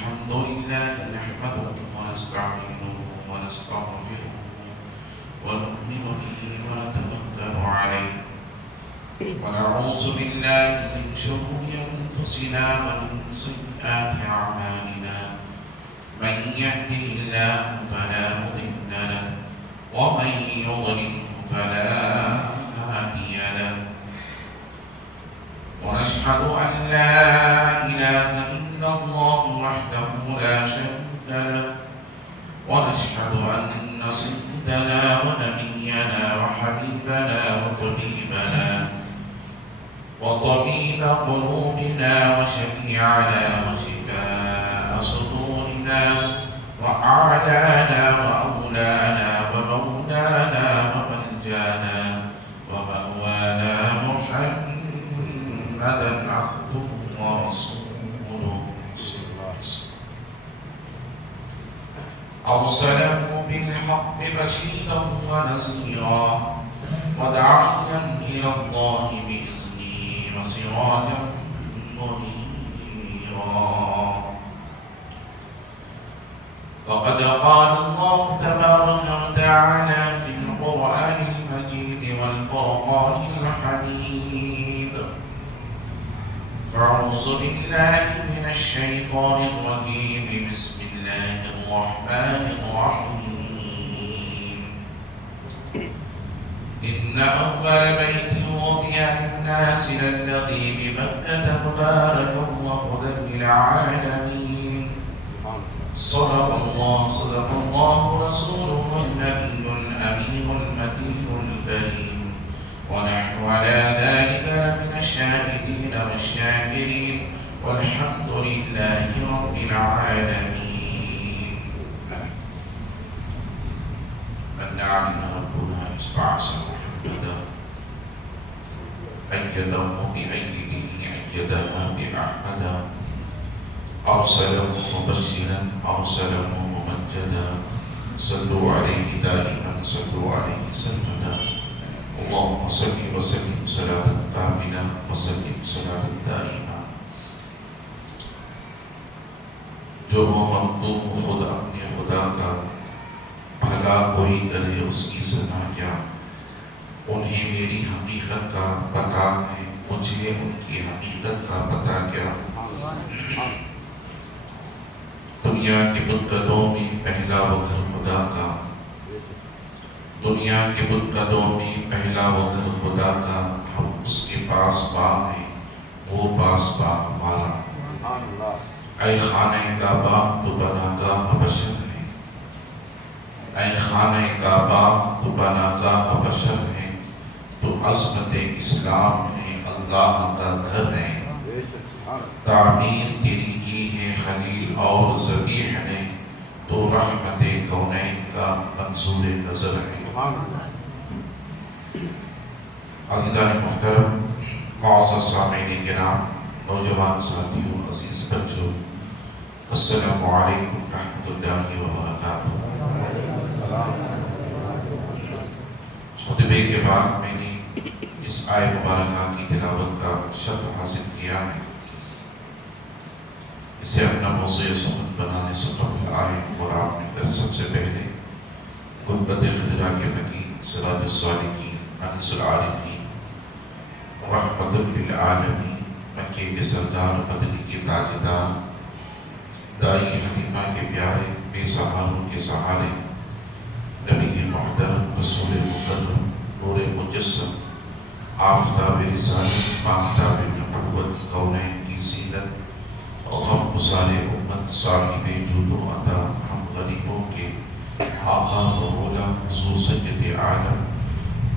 الحمد لله نحمده ونستعينه ونستغفره ونؤمن به ونتوكل عليه ونعوذ بالله من شرور أنفسنا ومن سيئات أعمالنا من يهده الله فلا مضل له ومن يضلل فلا هادي له ونشهد أن لا إله إلا الله وحده لا شريك له ونشهد أن سيدنا ونبينا وحبيبنا وطبيب قلوبنا وشفيعنا وشفاء صدورنا وأعلانا وأولانا ومولانا وملجانا ومأوانا محمدا عبده ورسوله أرسله بالحق بشيرا ونذيرا وداعيا إلى الله بإذنه وسراجا منيرا فقد قال الله تبارك وتعالى في القرآن المجيد والفرقان الحميد فأعوذ بالله من الشيطان الرجيم بسم الله الرحمن الرحيم إن أول بيت وضع للناس للذي بمكة مباركا وهدى للعالمين صدق الله رسوله النبي الأمين المتين الكريم ونحن على ذلك لمن الشاهدين والشاكرين والحمد لله رب العالمين. من علينا ربنا يسبع محمدا أيده بأيده أيدها بأحمدا أرسله مبشرا أرسله ممجدا صلوا عليه دائما صلوا عليه سلمدا اللهم صل وسلم صلاة كاملة وسلم صلاة دائمة. جو ہو مخدوم خود اپنے خدا کا بھلا کوئی کرے اس کی سنا کیا انہیں میری حقیقت کا پتہ ہے مجھے ان کی حقیقت کا پتہ کیا. دنیا کے بت قدوں میں پہلا وقت خدا کا دنیا کے بت قدوں میں پہلا وقت خدا کا ہم اس کے پاس با ہیں وہ پاس با ہمارا. اے خانہ کعبہ تو بنا گاہ بشر ہے اے خانہ کعبہ تو بنا گاہ بشر ہے تو عظمت اسلام ہے اللہ کا گھر ہے. تعمیر تیری کی ہے خلیل اور ذبیح نے تو رحمت کونین کا منظور نظر ہے. عزیزان محترم معزز سامعین کرام نوجوان ساتھیوں عزیز بچوں السلام علیکم ورحمۃ اللہ وبرکاتہ. خطبے کے بعد میں نے اس آیت مبارکہ کی تلاوت کا شرف حاصل کیا ہے. اسے اپنا موضوع سخن بنانے سے قبل آئے اور آپ نے کر سب سے پہلے غربت خضرا کے نبی سراج الصالحین انیس العارفین رحمت للعالمین مکے کے سردار مدنی کے تاجدار دائی حلیمہ کے پیارے بے سہاروں کے سہارے نبی محترم رسول مکرم نور مجسم آفتاب رسالت ماہتاب نبوت کونین کی زینت غم گزار امت صاحب جود و عطا ہم غریبوں کے آقا و مولا حضور سید عالم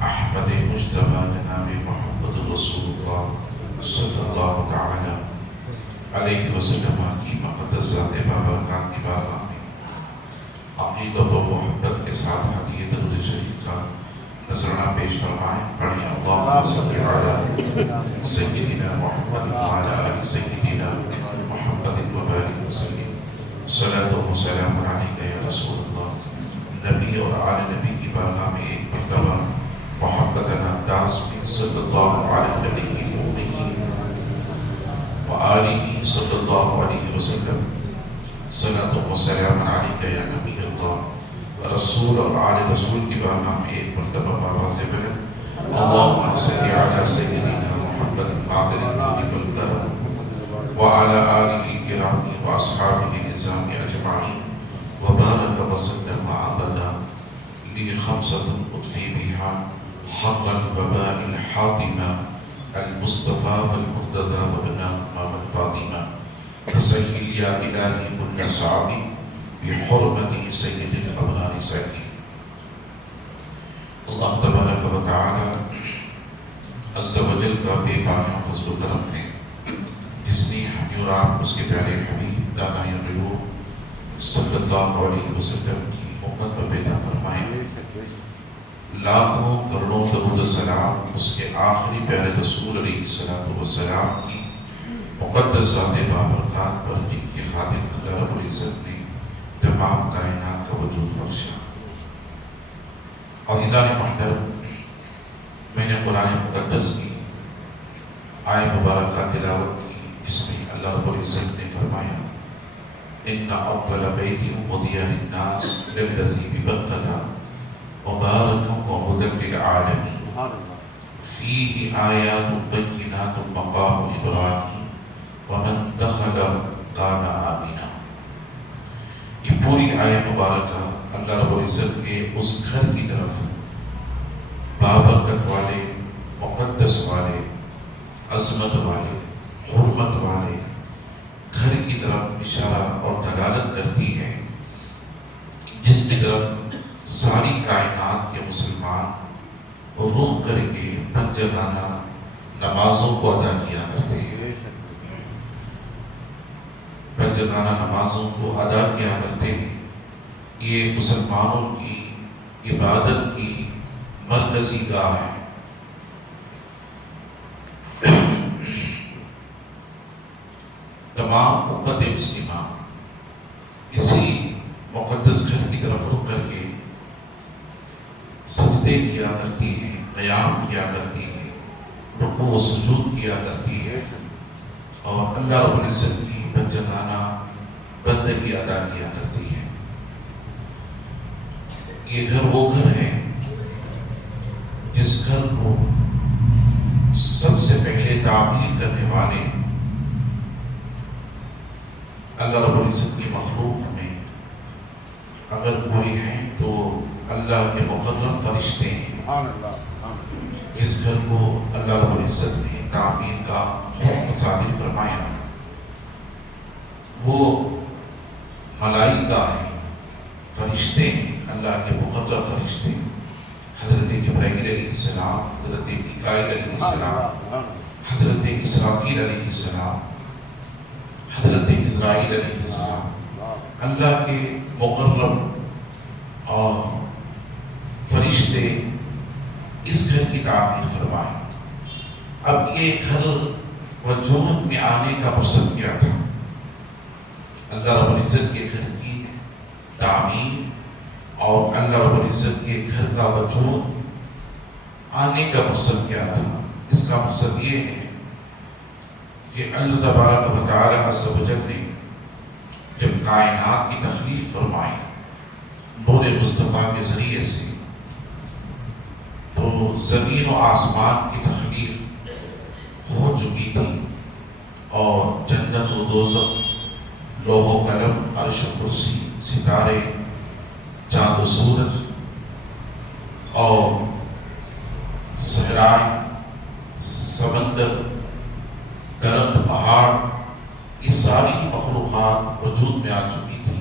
احمد مجتبی جناب محمد رسول اللہ صلی اللہ تعالی علیہ وسلم کی مقدس ذات بابرکات کی بارگاہ میں عقیدت و محبت کے ساتھ ہدیہ درود شریف کا نذرانہ پیش فرمائیں. پڑھیں اللہم صلی علی سیدنا محمد وعلی آل سیدنا محمد وبارک وسلم. صلاۃ و سلام علیک یا رسول اللہ. نبی اور آل نبی کی بارگاہ میں ایک مرتبہ محبتنا انداز میں صلی اللہ علیہ نبی کی وآلہ صلی اللہ علیہ وسلم صلاۃ و سلام علیک یا نبی اللہ، رسول اور آل رسول کی بارگاہ میں ایک مرتبہ بابا سے بلند اللہم صلی علی سیدنا محمد معدن النبی والکرم وعلی آلہ الکرام واصحابہ النظام اجمعین وبارک وسلم ابدا لخمسۃ اطفی بہا حق الوباء الحاطمہ المصطفى والمرتضى وابن امام الفاطمہ فسهل یا الہی کل صعب بحرمت سید الابرار ساکی۔ اللہ تبارک و تعالی عز و جل کا بے پناہ فضل و کرم ہے جس نے ہمیں اور آپ اس کے پیارے حبیب دانائے غیوب صلی اللہ علیہ وسلم کی امت پر پیدا فرمائے۔ لاکھوں کروڑوں درود و سلام اس کے آخری پیارے رسول علیہ السلام کی مقدس ذات بابرکات پر جن کی خاطر اللہ رب العزت نے تمام کائنات کا وجود بخشا۔ عزیزان محترم، میں نے قرآن مقدس کی آیت مبارکہ تلاوت کی جس میں اللہ رب العزت نے فرمایا ان اول بیت وضع للناس للذی ببکہ مبارکا وہدی للعالمین فیہ آیات بینات مقام ابراہیم ومن دخل کان آمنا۔ یہ پوری آیت مبارکہ اللہ رب العزت کے اس گھر کی طرف بابرکت والے، مقدس والے، عظمت والے، حرمت والے گھر کی طرف اشارہ اور دلالت کرتی ہے جس کی طرف ساری کائنات کے مسلمان رخ کر کے پنجگانہ نمازوں کو ادا کیا کرتے ہیں، پنجگانہ نمازوں کو ادا کیا کرتے ہیں۔ یہ مسلمانوں کی عبادت کی مرکزی گاہ ہے۔ تمام امت مسلمہ اسی مقدس گھر کی طرف رخ کر کے سجدے کیا کرتی ہیں، قیام کیا کرتی ہے، رکوع و سجود کیا کرتی ہے اور اللہ رب العزت کی پنجگانہ بندگی ادا کیا کرتی ہے۔ یہ گھر وہ گھر ہے جس گھر کو سب سے پہلے تعمیر کرنے والے اللہ رب العزت کی مخلوق میں اگر کوئی ہیں تو اللہ کے مقرب فرشتے ہیں۔ اس گھر کو اللہ رب العزت نے تعمیر کا ثابت فرمایا۔ وہ ملائکہ ہیں، فرشتے ہیں، اللہ کے مقرب فرشتے ہیں۔ حضرت جبرائیل علیہ السلام، حضرت میکائیل علیہ السلام، حضرت اسرافیل علیہ السلام، حضرت عزرائیل علیہ السلام، اللہ کے مقرب اور فرشتے اس گھر کی تعمیر فرمائے۔ اب یہ گھر وجود میں آنے کا مقصد کیا تھا؟ اللہ رب العزت کے گھر کی تعمیر اور اللہ رب العزت کے گھر کا وجود آنے کا مقصد کیا تھا؟ اس کا مقصد یہ ہے کہ اللہ تبارک و تعالی عز و جل نے جب کائنات کی تخلیق فرمائی نور مصطفیٰ کے ذریعے سے، تو زمین و آسمان کی تخلیق ہو چکی تھی اور جنت و دوزخ، لوح و قلم، عرش و کرسی، ستارے، چاند و سورج اور صحرائے، سمندر، درخت، پہاڑ، یہ ساری مخلوقات وجود میں آ چکی تھی۔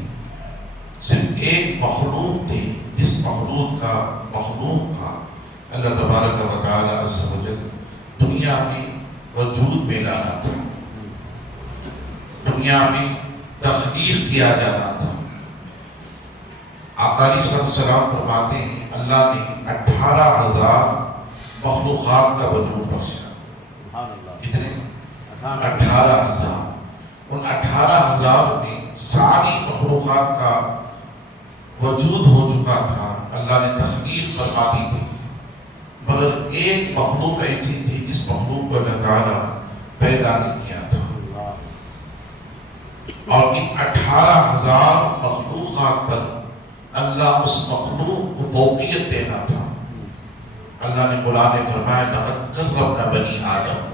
صرف ایک مخلوق تھی جس مخلوق کا اللہ تبارک و تعالی عز و جل دنیا میں وجود میں لانا تھا، دنیا میں تخلیق کیا جانا تھا۔ آقا علیہ الصلوۃ والسلام فرماتے ہیں اللہ نے 18,000 مخلوقات کا وجود بخشا۔ کتنے؟ 18,000۔ ان 18,000 میں ساری مخلوقات کا وجود ہو چکا تھا، اللہ نے تخلیق فرما دی تھی، مگر ایک مخلوق ایسی تھی جس مخلوق کو اللہ تعالیٰ پیدا نہیں کیا تھا۔ اور ان 18,000 مخلوقات پر اللہ اس مخلوق کو فوقیت دینا تھا. اللہ نے قرآن میں فرمایا لقد کرمنا بنی آدم،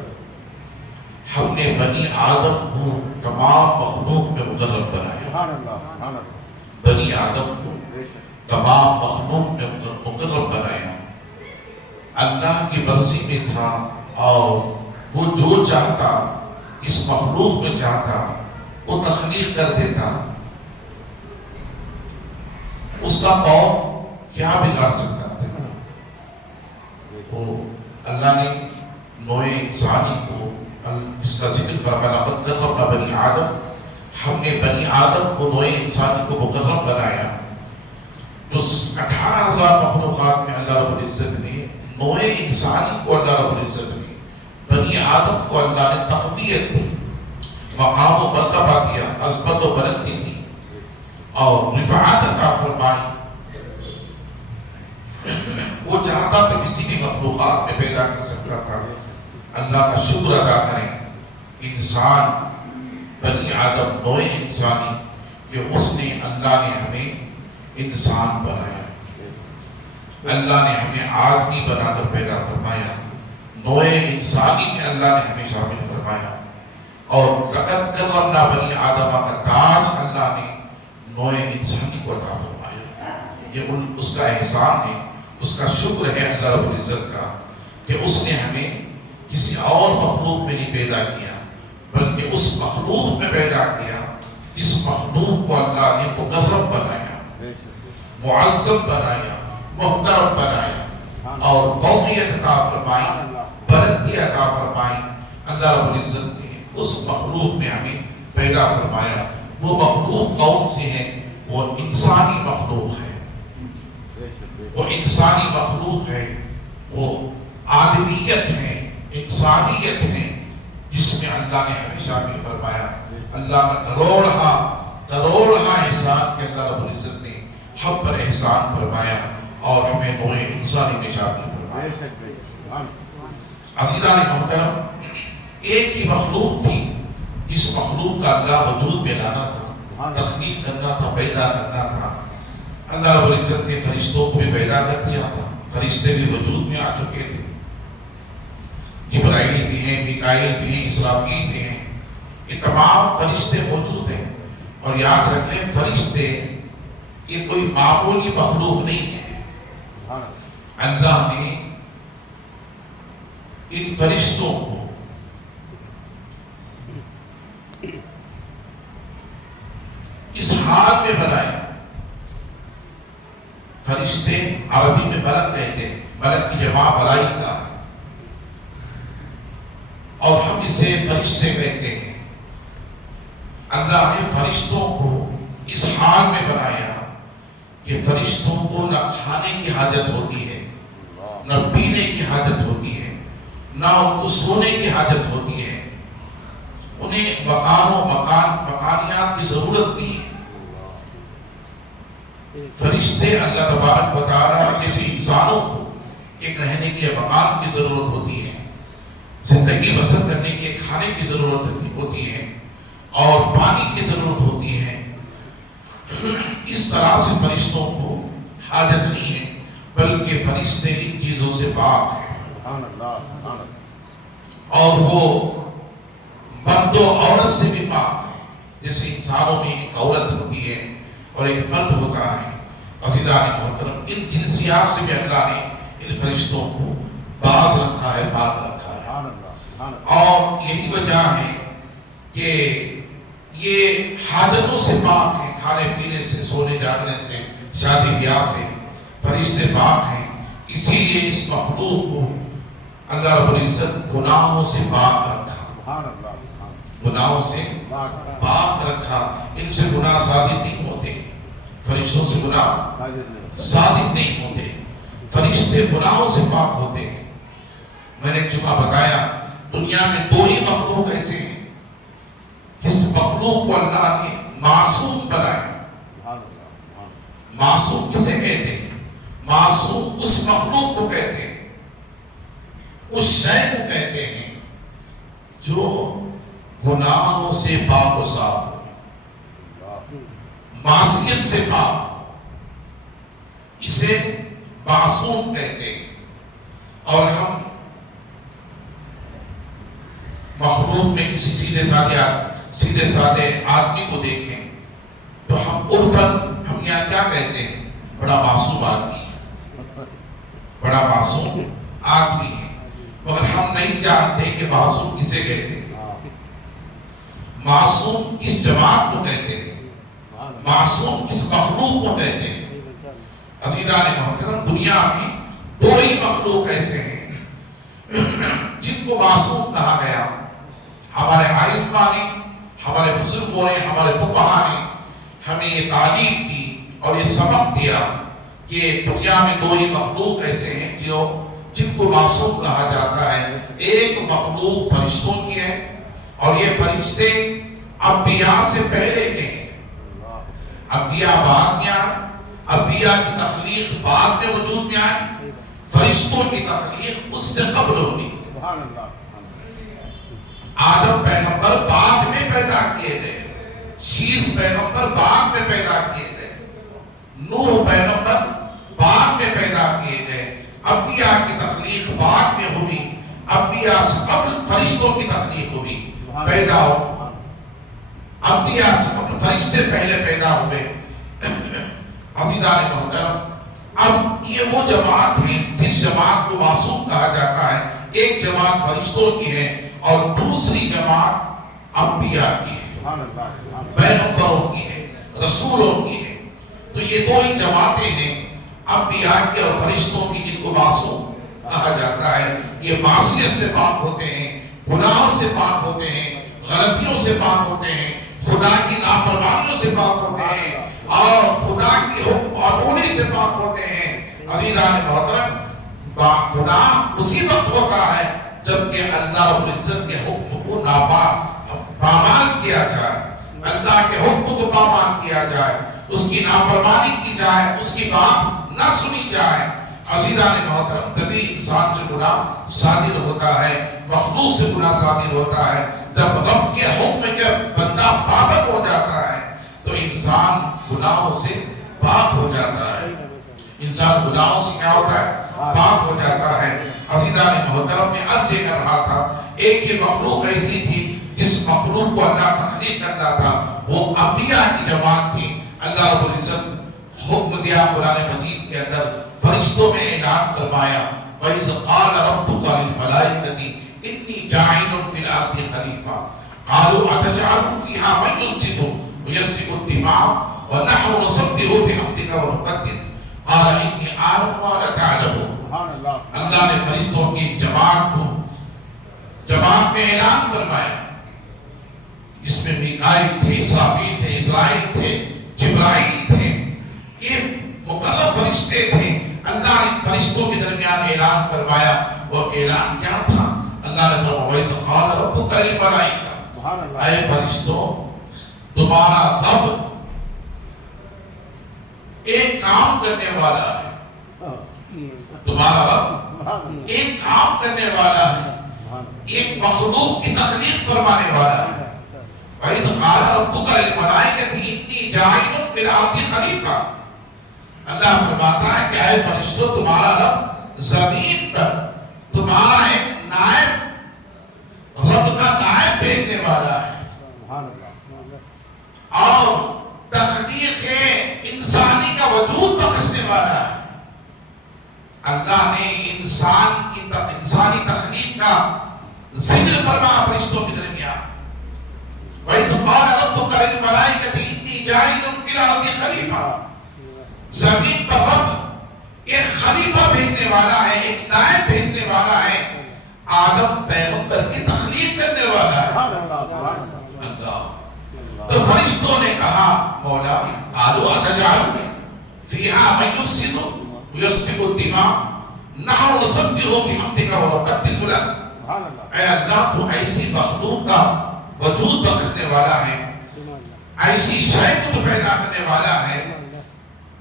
ہم نے بنی آدم کو تمام مخلوق میں مقرر بنایا. بنی آدم کو تمام مخلوق میں مقرر بنایا. اللہ کی مرضی میں تھا اور وہ جو چاہتا اس مخلوق میں چاہتا وہ تخلیق کر دیتا. اس کا قوم کیا بگاڑ سکتا تھا؟ تو اللہ نے نوع انسانی کو اس کا ذکر فرمایا لقد کرمنا بنی آدم، ہم نے بنی آدم کو نوع انسانی کو مکرم بنایا. تو 18,000 مخلوقات میں اللہ رب العزت نے نوع انسانی کو اللہ رب العزت نے بنی آدم کو اللہ نے تقویت دی، مقام و مرتبہ دیا، عظمت و بلندی دی اور رفعت عطا فرمائی. وہ چاہتا تو کسی بھی مخلوقات میں پیدا کر سکتا تھا. اللہ کا شکر ادا کریں انسان بنی آدم نوع انسانی کہ اس نے اللہ نے ہمیں انسان بنایا. اللہ نے ہمیں آدمی بنا کر پیدا فرمایا. نوع انسانی میں اللہ نے ہمیں شامل فرمایا. اور لقد کرمنا بنی آدم کا تاج اللہ نے نوع انسانی کو عطا فرمایا. یہ اس کا احسان ہے، اس کا شکر ہے اللہ رب العزت کا کہ اس نے ہمیں کسی اور مخلوق میں نہیں پیدا کیا بلکہ اس مخلوق میں پیدا کیا. اس مخلوق کو اللہ نے مکرم بنایا، معظم بنایا، محترم بنایا اور فوقیت عطا فرمائی، بلندی عطا فرمائی. اللہ رب العزت نے اس مخلوق میں ہمیں پیدا فرمایا. وہ مخلوق کون سے ہیں؟ وہ انسانی مخلوق ہے، وہ انسانی مخلوق ہے، وہ آدمیت ہے، انسانیت ہے جس میں اللہ نے ہمیں شامل فرمایا. اللہ کا کروڑہا احسان کہ اللہ رب العزت نے ہم پر احسان فرمایا اور ہمیں نوع انسانی میں شامل فرمایا. عزیزان محترم، ایک ہی مخلوق تھی جس مخلوق کا اللہ وجود میں لانا تھا، تخلیق کرنا تھا، پیدا کرنا تھا. اللہ رب العزت نے فرشتوں کو بھی پیدا کر دیا تھا. فرشتے بھی وجود میں آ چکے تھے. جبرائیل بھی ہیں، میکائیل بھی ہیں، اسرافیل بھی ہیں. یہ تمام فرشتے موجود ہیں. اور یاد رکھ لیں فرشتے یہ کوئی معمولی مخلوق نہیں ہے. اللہ نے ان فرشتوں کو اس حال میں بنایا. فرشتے عربی میں ملک کہتے ہیں، ملک کی جمع ملائکہ ہے اور ہم اسے فرشتے کہتے ہیں. اللہ نے فرشتوں کو اس حال میں بنایا کہ فرشتوں کو نہ کھانے کی حاجت ہوتی ہے، نہ پینے کی حاجت ہوتی ہے، نہ ان کو سونے کی حاجت ہوتی ہے. انہیں مکان و مکانیات کی ضرورت نہیں ہے. فرشتے اللہ تبارک و تعالیٰ جیسے انسانوں کو ایک رہنے کے لیے مکان کی ضرورت ہوتی ہے، زندگی بسر کرنے کے لیے کھانے کی ضرورت ہوتی ہے اور پانی کی ضرورت ہوتی ہے، اس طرح سے فرشتوں کو حاجت نہیں ہے بلکہ فرشتے ان چیزوں سے پاک ہیں. اور وہ مرد و عورت سے بھی پاک ہیں. جیسے انسانوں میں ایک عورت ہوتی ہے اور ایک مرد ہوتا ہے. عزیزان محترم، ان جنسیات سے بھی اللہ نے ان فرشتوں کو باز رکھا ہے، پاک رکھا ہے. اور یہی وجہ ہے کہ یہ حاجتوں سے پاک ہیں، کھانے پینے سے، سونے جاگنے سے، شادی بیاہ سے فرشتے پاک ہیں. اسی لیے اس مخلوق کو اللہ رب العزت گناہوں سے پاک رکھا، گناہوں سے پاک رکھا. ان سے گناہ صادر نہیں ہوتے، فرشتوں سے گناہ صادر نہیں ہوتے. فرشتے گناہوں سے پاک ہوتے ہیں. میں نے جمعہ بتایا دنیا میں دو ہی مخلوق ایسے ہیں جس مخلوق کو اللہ نے معصوم بنایا. معصوم کسے کہتے ہیں؟ معصوم اس مخلوق کو کہتے ہیں، اس شے کو کہتے ہیں جو گناہوں سے پاک و صاف ہو. معصیت سے پاک، اسے معصوم کہتے ہیں۔ اور ہم مخلوق میں کسی سیدھے سادے آدمی کو دیکھیں تو ہم عرفاً ہم یہاں کیا کہتے ہیں؟ بڑا معصوم آدمی ہے، بڑا معصوم آدمی ہے، مگر ہم نہیں جانتے کہ معصوم کسے کہتے ہیں، معصوم کس جماعت کو کہتے ہیں، معصوم کس مخلوق کو کہتے ہیں۔ عزیزان محترم، دنیا میں دو ہی مخلوق ایسے ہیں جن کو معصوم کہا گیا۔ ہمارے ائمہ نے، ہمارے بزرگوں نے، ہمارے فقہا نے ہمیں یہ تعلیم دی اور یہ سبق دیا کہ دنیا میں دو ہی مخلوق ایسے ہیں جن کو معصوم کہا جاتا ہے۔ ایک مخلوق فرشتوں کی ہے، اور یہ فرشتے انبیاء سے پہلے کے ہیں، انبیاء بعد میں آئے، انبیاء کی تخلیق بعد میں وجود میں آئے، فرشتوں کی تخلیق اس سے قبل ہوئی۔ آدم پیغمبر بعد میں پیدا کیے گئے، شیس پیغمبر بعد میں پیدا کیے گئے، نوح پیغمبر بعد میں پیدا کیے گئے، انبیاء کی تخلیق بعد میں ہوئی، انبیاء سے قبل فرشتوں کی تخلیق ہوئی، پیدا ہو، انبیاء سے قبل فرشتے پہلے پیدا ہوئے۔ عزیزان محترم، اب یہ وہ جماعت ہے جس جماعت کو معصوم کہا جاتا ہے۔ ایک جماعت فرشتوں کی ہے اور دوسری جماعت انبیاء کی ہے، پیغمبروں کی ہے، رسولوں کی ہے۔ تو یہ دو ہی جماعتیں ہیں، انبیاء کی اور فرشتوں کی، جن کو معصوم کہا جاتا ہے۔ یہ معصیت سے پاک ہوتے ہیں، گناہوں سے پاک ہوتے ہیں، غلطیوں سے پاک ہوتے ہیں، خدا کی نافرمانیوں سے پاک ہوتے ہیں، اور خدا کی حکم قانونی سے پاک ہوتے ہیں۔ عزیزان محترم، گناہ اسی وقت ہوتا ہے جبکہ اللہ رب العزت کے حکم کو پامال کیا جائے، اللہ کے حکم کو پامال کیا جائے، اس کی نافرمانی کی جائے، اس کی بات نہ سنی جائے۔ عزیزان محترم، تبھی انسان سے گناہ صادر ہوتا ہے، مخلوق سے گناہ صادر ہوتا ہے۔ جب رب کے حکم کے بندہ پابند ہو جاتا ہے تو انسان گناہوں سے پاک ہو جاتا ہے، انسان گناہوں سے کیا ہوتا ہے؟ پاک ہو جاتا ہے۔ عزیزان محترم، میں عرض یہ کر رہا تھا، ایک یہ مخلوق ایسی تھی جس مخلوق کو اللہ تخلیق کرتا تھا، وہ انبیاء کی جماعت تھی۔ اللہ رب العزت حکم دیا قرآن مجید کے اندر، فرشتوں میں اعلان فرمایا، وَإِذْ قَالَ رَبُّكَ لِلْمَلَائِكَةِ إِنِّي جَاعِلٌ فِي الْأَرْضِ خَلِيفَةً قَالُوا أَتَجْعَلُ فِيهَا مَن يُفْسِدُ وَيَسْفِكُ الدِّمَاءَ وَنَحْنُ نُسَبِّحُ بِحَمْدِكَ وَنُقَدِّسُ قَالَ إِنِّي أَعْلَمُ مَا لَا تَعْلَمُونَ۔ اللہ نے فرشتوں کی جماعت میں اعلان فرمایا، جس میں میکائیل تھے، اسرافیل تھے، اسرائیل تھے، جبرائیل تھے، یہ مقرب فرشتے تھے۔ اللہ نے فرشتوں کے درمیان اعلان فرمایا، وہ اعلان کیا تھا؟ اللہ نے فرمایا، وَإِذْ قَالَ رَبُّكَ لِلْمَلَائِكَةِ، اے فرشتوں، تمہارا رب ایک کام کرنے والا ہے، تمہارا رب ایک کام کرنے والا ہے، ایک مخلوق کی تخلیق فرمانے والا ہے۔ وَإِذْ قَالَ رَبُّكَ لِلْمَلَائِكَةِ إِنِّي جَاعِلٌ فِي الْأَرْضِ خَلِيفَةً۔ اللہ فرماتا ہے کہ اے فرشتوں، تمہارا رب زمین پر تمہارا ایک نائب، رب کا نائب بھیجنے والا ہے، اور تخلیق انسانی کا وجود بخشنے والا ہے۔ اللہ نے انسانی تخلیق کا ذکر فرمایا فرشتوں کے درمیان، وَإِذْ قَالَ رَبُّكَ لِلْمَلَائِكَةِ إِنِّي جَاعِلٌ فِي الْأَرْضِ خَلِيفَةً۔ زمین پر رب ایک خلیفہ بھیجنے والا ہے، ایک نائب بھیجنے والا ہے، آدم پیغمبر کی تخلیق کرنے والا ہے۔ اللہ، تو فرشتوں نے کہا، مولا، قالوا أتجعل فيها من يفسد ويسفك الدماء نحن نسبح بحمدك ونقدس لك۔ اے اللہ، تو ایسی مخلوق کا وجود بخشنے والا ہے، ایسی شے کو پیدا کرنے والا ہے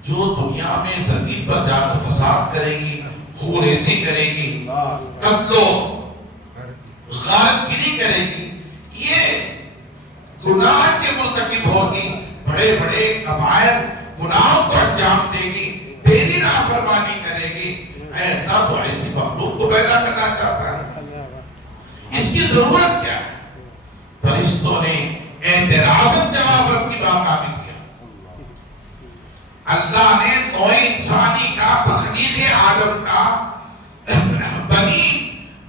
جو دنیا میں زمین پر جا کر فساد کرے گی، خون ریزی کرے گی، قتل و غارت گیری کرے گی، یہ گناہ کے مرتکب ہوگی، بڑے بڑے کبائر گناہوں کو انجام دے گی، تیری نافرمانی کرے گی، اے اللہ تو ایسی مخلوق کو پیدا کرنا چاہتا ہے، اس کی ضرورت کیا ہے؟ فرشتوں نے اعتراضاً جواب رب کی بارگاہ میں دیا۔ اللہ نے نوع انسانی کا، تخلیق آدم کا،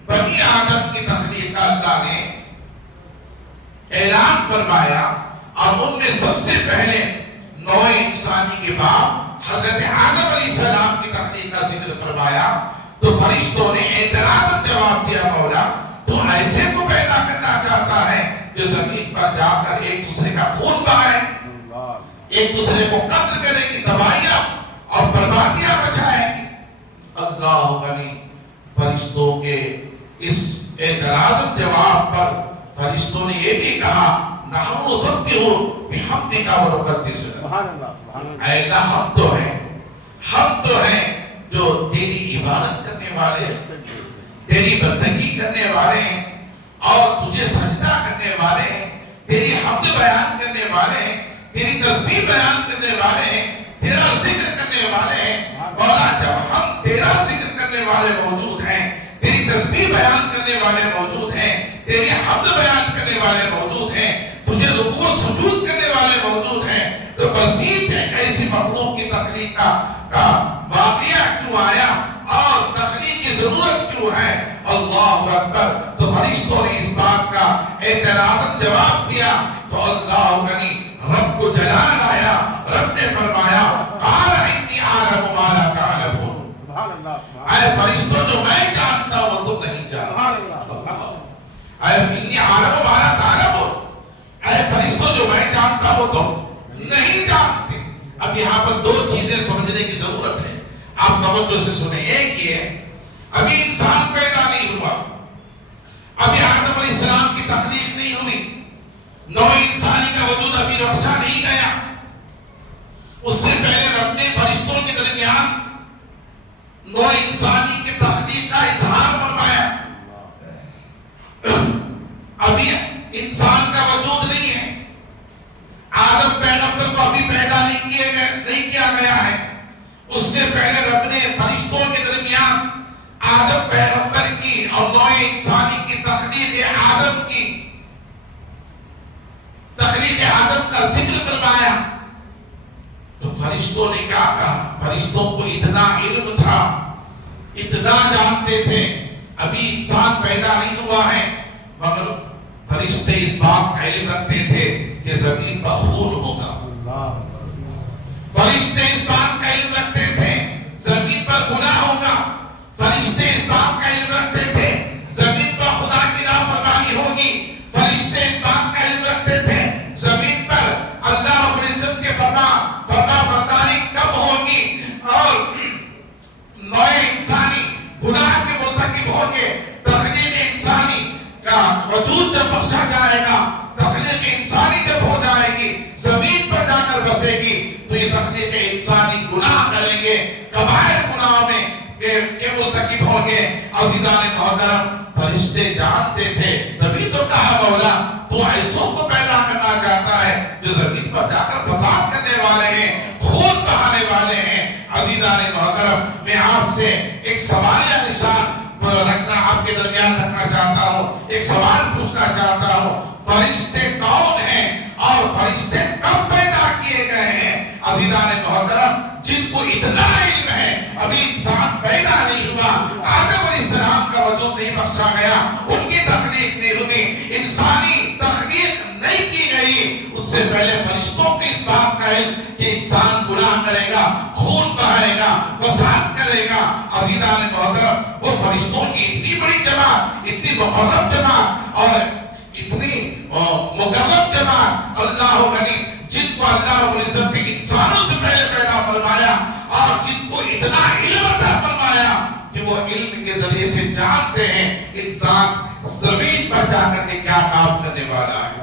بنی آدم کی تخلیق کا اللہ نے اعلان فرمایا، اور ان میں سب سے پہلے نوع انسانی کے بعد حضرت آدم علیہ السلام کی تخلیق کا ذکر فرمایا، تو فرشتوں نے اعتراضاً جواب دیا، مولا تو ایسے کو پیدا کرنا چاہتا ہے جو زمین پر جا کر ایک دوسرے کا خون بہائے، ایک دوسرے کو قتل کرے گی، تباہیاں اور بربادیاں مچائے گی۔ اللہ غنی، فرشتوں کے اس اعتراض جواب پر فرشتوں نے یہ بھی کہا، نحن نسبح بحمدک ونقدس لک، اے اللہ ہم تو ہیں جو تیری عبادت کرنے والے ہیں، تیری بندگی کرنے والے ہیں، اور تجھے سجدہ کرنے والے ہیں، تیری حمد بیان کرنے والے ہیں، تیری تسبیح بیان کرنے والے ہیں، تیرا ذکر کرنے والے ہیں۔ مولا جب ہم تیرا ذکر کرنے والے موجود ہیں، تیری تسبیح بیان کرنے والے موجود ہیں، تیری حمد بیان کرنے والے موجود ہیں، تجھے رکوع و سجود کرنے والے موجود ہیں، تو مزید ایک ایسی مخلوق کی تخلیق کا واقعہ کیوں آیا اور تخلیق کی ضرورت کیوں ہے؟ اللہ اکبر۔ تو فرشتوں نے اس بات کا اعتراضاً جواب دیا، تو اللہ غنی، رب کو جلال آیا، رب نے فرمایا، قال انی اعلم ما لا تعلمون، اے فرشتوں جو میں جانتا ہوں تم نہیں جانتے، اے انی اعلم ما لا تعلمون، اے فرشتوں جو میں جانتا ہوں تم نہیں جانتے۔ اب یہاں پر دو چیزیں سمجھنے کی ضرورت ہے، آپ توجہ سے سنیں۔ ایک یہ ہے، ابھی انسان پیدا نہیں ہوا، ابھی آدم علیہ السلام کی تخلیق نہیں ہوئی، نوع انسانی کا وجود ابھی رخصا نہیں گیا، اس سے پہلے رب نے فرشتوں کے درمیان نوع انسانی کی تخلیق کا اظہار فرمایا۔ ابھی انسان کا وجود نہیں ہے، آدم پیغمبر کو ابھی پیدا نہیں کیا گیا ہے، اس سے پہلے رب نے فرشتوں کے درمیان آدم پیغمبر کی اور نوع انسانی کی تخلیق آدم کا ذکر فرمایا۔ تو فرشتوں نے کیا کہا؟ فرشتوں کو اتنا علم تھا، اتنا جانتے تھے، ابھی انسان پیدا نہیں ہوا ہے، مگر فرشتے اس بات کا علم رکھتے تھے کہ زمین پر خون ہوگا، فرشتے اس بات کا علم رکھتے تھے زمین پر گناہ ہوگا، فرشتے اس بات کا علم رکھتے تھے زمین پر خدا کی نافرمانی ہوگی، فرشتے اس بات کا علم رکھتے تھے زمین پر اللہ رب العزت کے فرما برداری کب ہوگی، اور نوع انسانی گناہ کے مرتکب ہوگے، تخلیق انسانی کا وجود جب بخشا جائے گا، تخلیق انسانی جب ہو جائے گی، زمین پر جا کر بسے گی، تو یہ تخلیق انسانی گناہ کریں گے، کبائر گناہوں میں کے مرتکب ہوں گے۔ عزیزان محترم، فرشتے جانتے تھے، تبھی تو کہا مولا تو ایسوں کو پیدا کرنا چاہتا ہے جو زمین پر جا کر فساد کرنے والے ہیں، خون بہانے والے ہیں۔ عزیزان محترم، میں آپ سے ایک سوالیہ نشان رکھنا، آپ کے درمیان رکھنا چاہتا ہوں، ایک سوال پوچھنا چاہتا ہوں، فرشتے کون ہیں اور فرشتے کب پیدا کیے گئے ہیں؟ عزیزان محترم، جن کو اتنا علم ہے، ابھی انسان پیدا نہیں ہوا، آدم علیہ السلام کا وجود نہیں بخشا گیا، ان کی تخلیق نہیں ہوئی، انسانی تخلیق نہیں کی گئی، اس سے پہلے فرشتوں کو اس بات کا علم کہ انسان گناہ کرے گا، خون بہائے گا، فساد کرے گا۔ عزیزان محترم، وہ فرشتوں کی اتنی بڑی جماعت، اتنی مقرب جماعت اور اتنی مقرب جماعت، اللہ غنی، جن کو اللہ رب العزت نے انسانوں سے پہلے پیدا فرمایا اور جن کو اتنا علم عطا فرمایا کہ وہ علم کے ذریعے سے جانتے ہیں انسان زمین پر جا کر کے کیا کام کرنے والا ہے،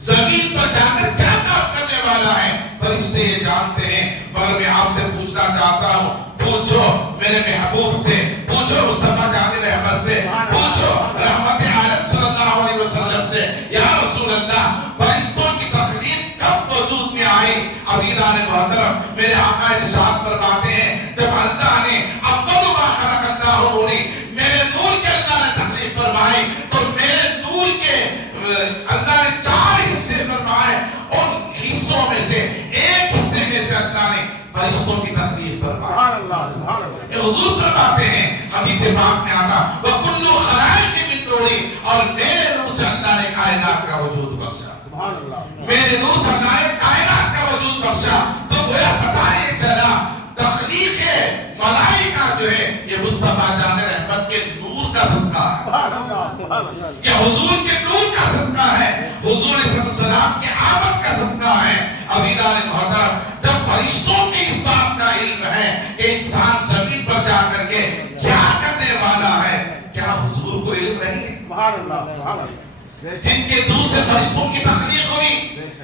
زمین پر جا کر کیا کام کرنے والا ہے، فرشتے یہ جانتے ہیں۔ مگر میں آپ سے پوچھنا چاہتا ہوں، پوچھو میرے محبوب سے، پوچھو مصطفیٰ جان رحمت سے، پوچھو رحمت عالم صلی اللہ علیہ وسلم سے، یا رسول اللہ، فرشتوں کی تخلیق کب موجود حصوں میں سے ایک حصے میں سے اللہ نے فرشتوں کی تخلیق فرمائی. حضور فرماتے ہیں حدیث پاک میں آتا وَكُلُّ خَلَائِقِ مِن نُورِ اور میرے نور سے اللہ نے کائنات کا وجود بخشا. میرے نور سے اللہ نے کائنات کا وجود بخشا. تو گویا پتہ یہ چلا تخلیق ملائکہ جو ہے یہ مصطفیٰ جان رحمت کے نور کا صدقہ ہے. یہ حضور کے نور کا صدقہ ہے. حضور علیہ السلام کے آمد کا صدقہ ہے. عزیزان محترم جب فرشتوں کے اس بات کا علم ہے کہ انسان زمین پر جا کر کے کیا کرنے والا ہے, کیا حضور کو علم نہیں ہے؟ جن کے دور سے فرشتوں کی تخلیق ہوئی,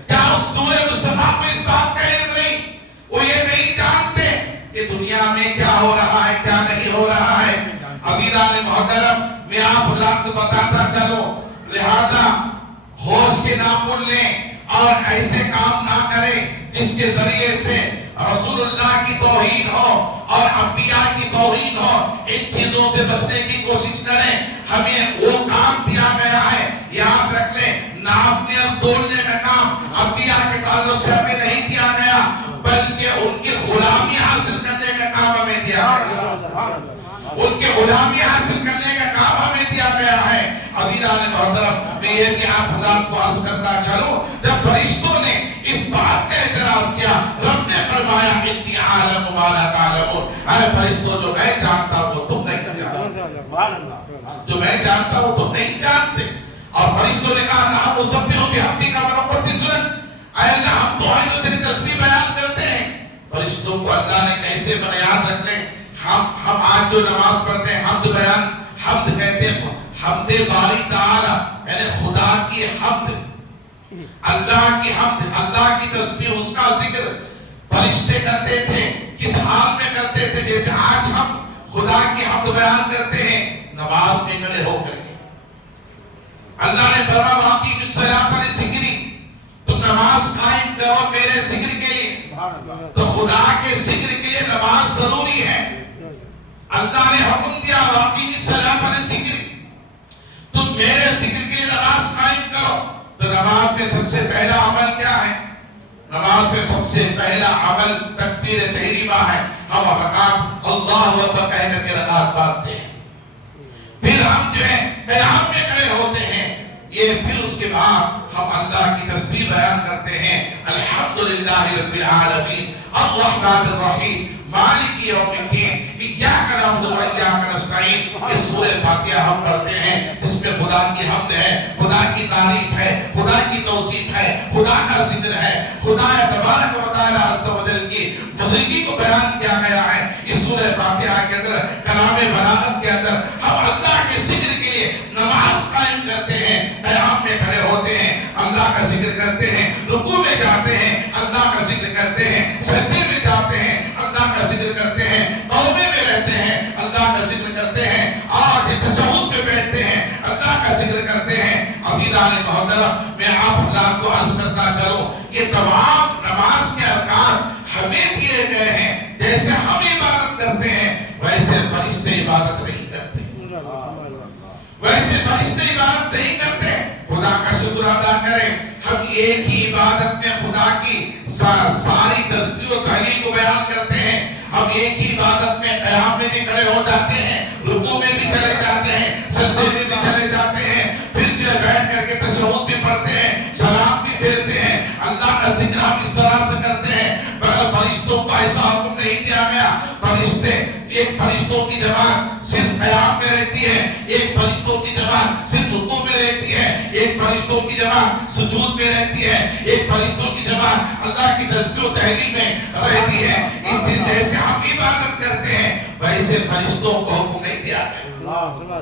کیا اس نور مصطفیٰ کو اس بات کا علم نہیں؟ وہ یہ نہیں جانتے کہ دنیا میں کیا ہو رہا ہے کیا نہیں ہو رہا ہے. عزیزان محترم میں آپ اللہ کو بتاتا چلو, لہذا ہوش کے ناخن لیں اور ایسے کام نہ کریں جس کے ذریعے سے رسول اللہ کی توہین ہو اور انبیاء کی توہین ہو. ان چیزوں سے بچنے کی کوشش کریں. ہمیں وہ کام دیا گیا ہے, یاد رکھ لیں, ناپنے اور تولنے کا کام انبیاء کے تعلق سے ہمیں نہیں دیا گیا, بلکہ ان کی غلامی حاصل کرنے کا کام ہمیں دیا گیا. ان کے غلامی حاصل کرنے کا کام ہمیں دیا گیا ہے. عزیزان محترم میں یہ کہ آپ حضرات کو عرض کرتا چلوں, جب فرشتوں نے اس بات کا اعتراض کیا, رب نے فرمایا انی عالم ما لا تعلمون, اے فرشتوں جو میں جانتا ہوں وہ تم نہیں جانتے, جو میں جانتا ہوں تم نہیں جانتے. اور فرشتوں نے کہا نہ مسبح بحمدک ونقدس لک, اے اللہ ہم تو ہیں جو تیری تسبیح بیان کرتے ہیں. فرشتوں کو اللہ نے کیسے بنیاد رکھ لیں, ہم آج جو نماز پڑھتے ہیں حمد بیان, حمد کہتے ہیں حمد باری تعالی, یعنی خدا کی حمد, اللہ کی حمد, اللہ کی تسبیح, اس کا ذکر فرشتے کرتے تھے. کس حال میں کرتے تھے؟ جیسے آج ہم خدا کی حمد بیان کرتے ہیں نماز میں کھڑے ہو کر کے. اللہ نے فرمایا واقعی الصلاۃ لذکری, تم نماز قائم کرو میرے ذکر کے لیے. تو خدا کے ذکر کے لیے نماز ضروری ہے. اللہ نے حکم دیا واقعی الصلاۃ لذکری, تم میرے ذکر کے لیے نماز قائم کرو. تو نماز میں سب سے پہلا عمل کیا ہے؟ نماز میں سب سے پہلا عمل تکبیر تحریمہ ہے. ہم رکعت اللہ اکبر کہہ کر کے رکعت باندھتے ہیں, پھر ہم جو ہے قیام میں کھڑے ہوتے ہیں. یہ پھر اس کے بعد ہم اللہ کی تسبیح بیان کرتے ہیں, الحمدللہ رب العالمین الرحمن الرحیم مالک یوم الدین ایاک نعبد و ایاک نستعین. یہ سورہ فاتحہ ہم پڑھتے ہیں جس میں خدا کی حمد ہے, خدا کی تعریف ہے, خدا کی توصیف ہے, خدا کا ذکر ہے, خدا تبارک و تعالی عز و جل کی بزرگی کو بیان کیا گیا ہے. اس سورہ فاتحہ کے اندر کلام بلاغت کے اندر ہم اللہ کے ذکر کے لیے نماز قائم کرتے ہیں, قیام میں کھڑے ہوتے ہیں, اللہ کا ذکر کرتے ہیں, رکوع میں جاتے ہیں, اللہ کا ذکر کرتے ہیں, سجدے میں جاتے ہیں, اللہ کا ذکر کرتے ہیں, توبے میں رہتے ہیں, اللہ کا ذکر کرتے ہیں, اور تشہد میں بیٹھتے ہیں, اللہ کا ذکر کرتے ہیں. عزیزان محترم میں آپ حضرات کو عرض کرتا چلوں, یہ تمام نماز کے ارکان ہمیں دیے گئے ہیں. جیسے ہم عبادت کرتے ہیں ویسے فرشتے عبادت نہیں کرتے, ویسے فرشتے عبادت نہیں کرتے. خدا کا شکر ادا کریں, ہم ایک ہی عبادت میں خدا کی ساری تسبیح و تحلیل کو بیان کرتے ہیں. ہم ایک ہی عبادت میں قیام میں بھی کھڑے ہو جاتے ہیں, رکوع میں بھی چلے جاتے ہیں, سجدے میں بھی چلے جاتے ہیں, پھر جو بیٹھ کر کے تشہد بھی پڑھتے ہیں, سلام بھی پھیرتے ہیں. اللہ کا ذکر ہم اس طرح سے کرتے ہیں, مگر فرشتوں کو ایسا حکم نہیں دیا گیا. فرشتے, ایک فرشتوں کی جماعت صرف قیام میں رہتی ہے, ایک فرشتوں کی جماعت صرف رکوع میں رہتی ہے, ایک فرشتوں کی جماعت سجود میں رہتی ہے, ایک فرشتوں کی جماعت اللہ کی تسبیح و تحلیل میں رہتی ہے. جیسے ہم عبادت کرتے ہیں ویسے فرشتوں کو حکم نہیں دیا گیا,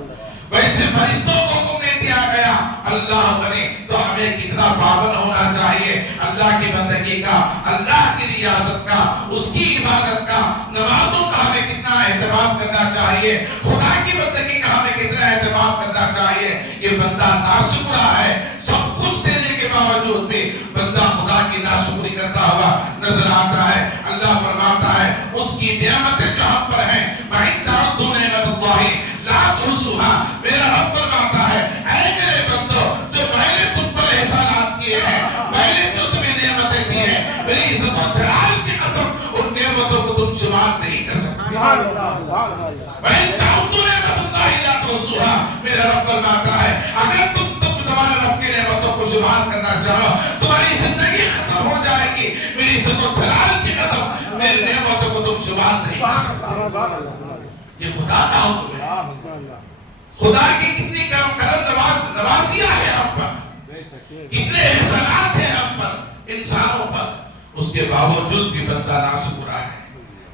ویسے فرشتوں کو حکم نہیں دیا گیا. اللہ بنے تو ہمیں کتنا پابند ہونا چاہیے اللہ کی بندگی کا, اللہ کی ریاضت کا, اس کی عبادت کا, نمازوں کا ہمیں کتنا اہتمام کرنا چاہیے, خدا کی بندگی کا ہمیں کتنا اہتمام کرنا چاہیے. یہ بندہ ناشکرا ہے, سب کچھ دینے کے باوجود بھی بندہ خدا کی ناشکری کرتا ہوا نظر آتا ہے. اللہ فرماتا ہے اس کی نعمتیں جو ہم پر ہیں, وَإِن تَعُدُّوا نِعْمَتَ اللَّهِ لَا تُحْصُوهَا, میرا رب فرماتا ہے اے میرے بندو جو میں نے تم پر احسانات کیے ہیں, میں نے جو تمہیں نعمتیں دی ہیں میرا رب فرماتا ہے اگر تم تمہارے رب کی نعمتوں کو شمار کرنا چاہو تمہاری زندگی ختم ہو جائے گی. میری عزت و جلال کی قسم میری نعمتوں کو تم شمار نہیں کر سکتے. یہ خدا کا حکم ہے. خدا کی کتنی کرم نوازیاں ہیں ہم پر, کتنے احسانات ہیں ہم پر, انسانوں پر, اس کے باوجود بھی بندہ ناشکرا ہے.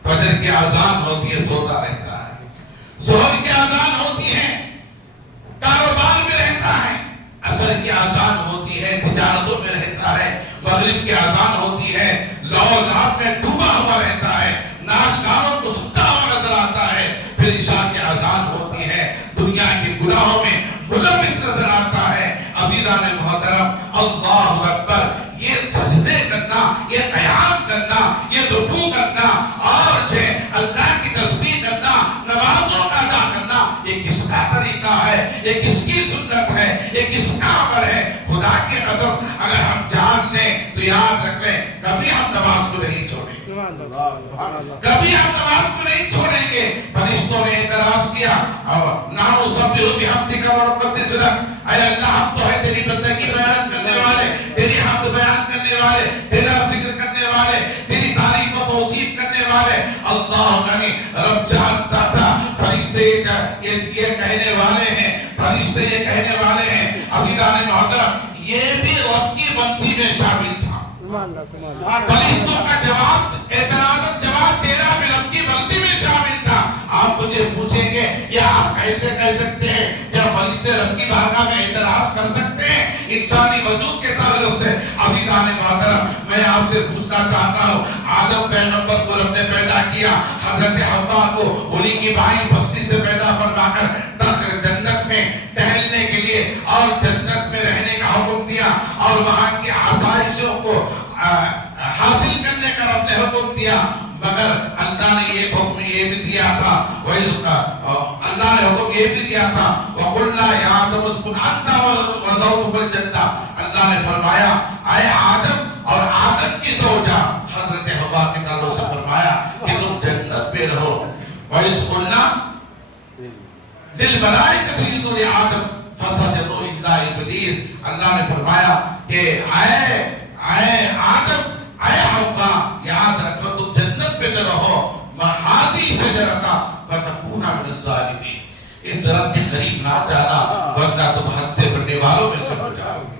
فجر کی اذان ہوتی ہے سوتا رہتا ہے, ظہر کی اذان ہوتی ہے کاروبار میں رہتا ہے, عصر کی اذان ہوتی ہے تجارتوں میں رہتا ہے, مغرب کی اذان ہوتی ہے لو لاب میں ڈوبا ہوا رہتا ہے, ناچ گانوں کو سنتا ہوا نظر آتا ہے, پھر عشاء کی اذان ہوتی ہے دنیا کے گناہوں میں ملوث نظر آتا ہے. عزیزان محترم, اللہ اکبر, یہ سجدے کرنا, یہ قیام کرنا, یہ رکوع کرنا اور جو اللہ کی تسبیح کرنا, نمازوں کا ادا کرنا, یہ کس کا طریقہ ہے, یہ کس کی سنت ہے, یہ کس کا عمل ہے؟ خدا کی قسم اگر ہم جان لیں تو یاد رکھ لیں کبھی ہم نماز کو نہیں چھوڑیں گے, کبھی ہم نماز کو نہیں چھوڑیں گے. فرشتوں نے اعتراض کیا نحن نسبح بحمدک ونقدس لک, اے اللہ ہم تو ہے تیری بندگی بیان کرنے والے, تیری حمد بیان کرنے والے, تیرا ذکر کرنے والے, تیری تعریف و توصیف کرنے والے. اللہ یعنی رب جانتا تھا فرشتے یہ کہنے والے ہیں, فرشتے یہ کہنے والے ہیں. عزیزان محترم, یہ بھی رب کی منصی میں شامل تھا. فرشتوں کا جواب, اعتراض جواب تیرا بھی رب کی منصی میں شامل تھا. آپ مجھے پوچھیں گے یا آپ کیسے کہہ سکتے ہیں کیا فرشتے رب کی بارگاہ میں اعتراض کر سکتے ہیں انسانی وجود کے تعلق سے؟ عزیزان محترم, میں آپ سے پوچھنا چاہتا ہوں, آدم پیغمبر کو رب نے پیدا کیا, حضرت حوا کو انہی کی بائیں پسلی سے پیدا فرما کر جنت میں ٹہلنے کے لیے اور جنت میں رہنے کا حکم دیا اور وہاں کی آسائشوں کو حاصل کرنے کا رب نے حکم دیا. مگر اللہ نے یہ حکم یہ بھی دیا تھا, اللہ نے حکم یہ بھی دیا تھا وَقُلْنَا يَا آدَمُ اسْكُنْ أَنْتَ وَزَوْجُكَ الْجَنَّةَ. اللہ نے فرمایا اے آدم اور آدم کی زوجہ حضرت حوا کے تعلق سے فرمایا کہ تم جنت میں رہو. وَإِذْ قُلْنَا لِلْمَلَائِكَةِ اسْجُدُوا لِآدَمَ فَسَجَدُوا إِلَّا إِبْلِيسَ. اللہ نے فرمایا کہ اے آدم اے حوا یاد رکھو تم جنت میں رہو, مَحَاذِي شَجَرَةً فَتَكُونَ مِنَ الظَّالِمِينَ. اس درخت کے قریب نہ جانا ورنہ تم حد سے بڑھنے والوں میں سے ہو جاؤ گے.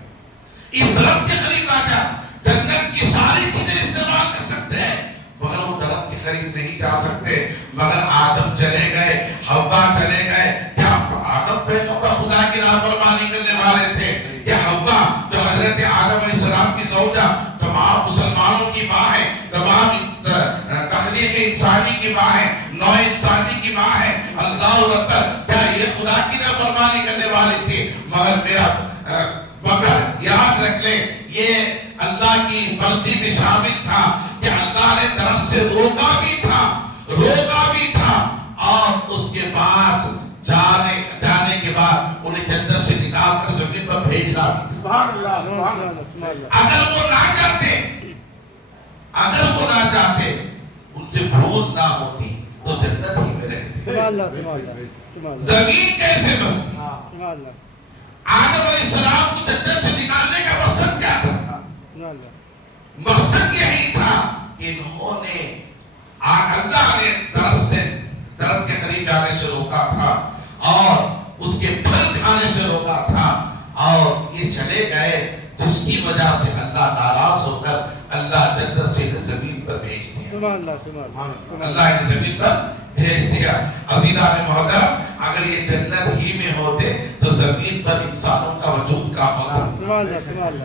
اس درخت کے قریب نہ جا, جنت کی ساری چیزیں استعمال کر سکتے ہیں مگر وہ درخت کے قریب نہیں جا سکتے. مگر آدم چلے گئے, حوا چلے گئے. کیا آدم پیغمبر خدا کی نافرمانی کرنے والے تھے؟ یا حوا جو حضرت آدم علیہ السلام کی زوجہ, تمام مسلمانوں کی ماں ہے, تمام تخلیق انسانی کی ماں ہے, نوع انسانی کی ماں ہے. اللہ اکبر, کیا یہ خدا کی نافرمانی کرنے والی تھی؟ مگر یاد رکھ لیں یہ اللہ کی مرضی میں شامل تھا کہ اللہ نے طرف سے روکا بھی تھا اور اس کے بعد جانے کے بعد انہیں جنت سے نکال کر زمین پر بھیجنا بھی تھا. اگر وہ نہ چاہتے ان سے بھول نہ ہوتی تو جنت ہی میں رہتے. زمین کیسے بستی؟ آدم علیہ السلام کو جنت سے نکالنے کا مقصد کیا تھا؟ مقصد یہی تھا کہ انہوں نے اللہ نے درخت کے قریب جانے سے روکا تھا اور اس کے پھل کھانے سے روکا تھا اور یہ چلے گئے جس کی وجہ سے اللہ ناراض ہو کر اللہ جنت سے زمین پر بھیج دیا. اللہ نے زمین پر بھیج دیا. عزیزان محترم, اگر یہ جنت ہی میں ہوتے تو زمین پر انسانوں کا وجود کہاں ہوتا؟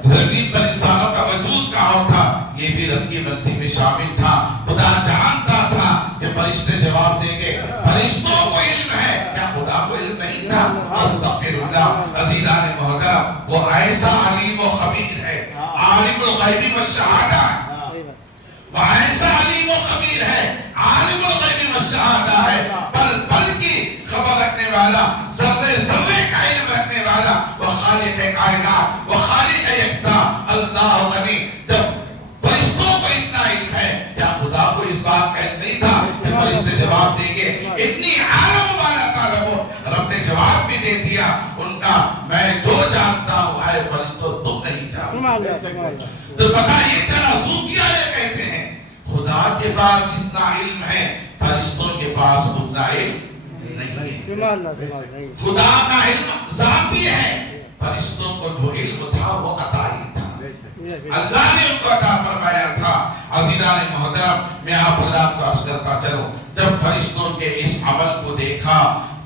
زمین پر انسانوں کا وجود کہاں ہوتا؟ یہ بھی رب کی منصی میں شامل تھا. خدا جانتا تھا کہ فرشتے جواب دیں گے. فرشتوں کو علم ہے, کیا خدا کو علم نہیں تھا؟ استغفر اللہ. عزیزان محترم, وہ ایسا علیم و خبیر ہے, عالم الغیب والشہادہ ہے. وہ ایسا علیم و خبیر ہے, عالم الغیب والشہادہ ہے, پل کی خبر رکھنے والا, ذرے ذرے کا علم رکھنے والا, وہ خالق کائنات, وہ خالق یکتا اللہ غنی. جب فرشتوں کو اتنا علم ہے, کیا خدا کو اس بات کا علم نہیں تھا کہ فرشتے جواب دیں گے تو پتہ یہ چلا صوفیہ یہ کہتے ہیں خدا کے پاس جتنا علم ہے فرشتوں کے پاس اتنا علم نہیں ہے. خدا کا علم ذاتی ہے، فرشتوں کو جو علم تھا وہ عطائی تھا، اللہ نے ان کو عطا فرمایا تھا. عزیزان محترم، میں آپ اللہ کو عرض کرتا چلوں، جب فرشتوں کے اس عمل کو دیکھا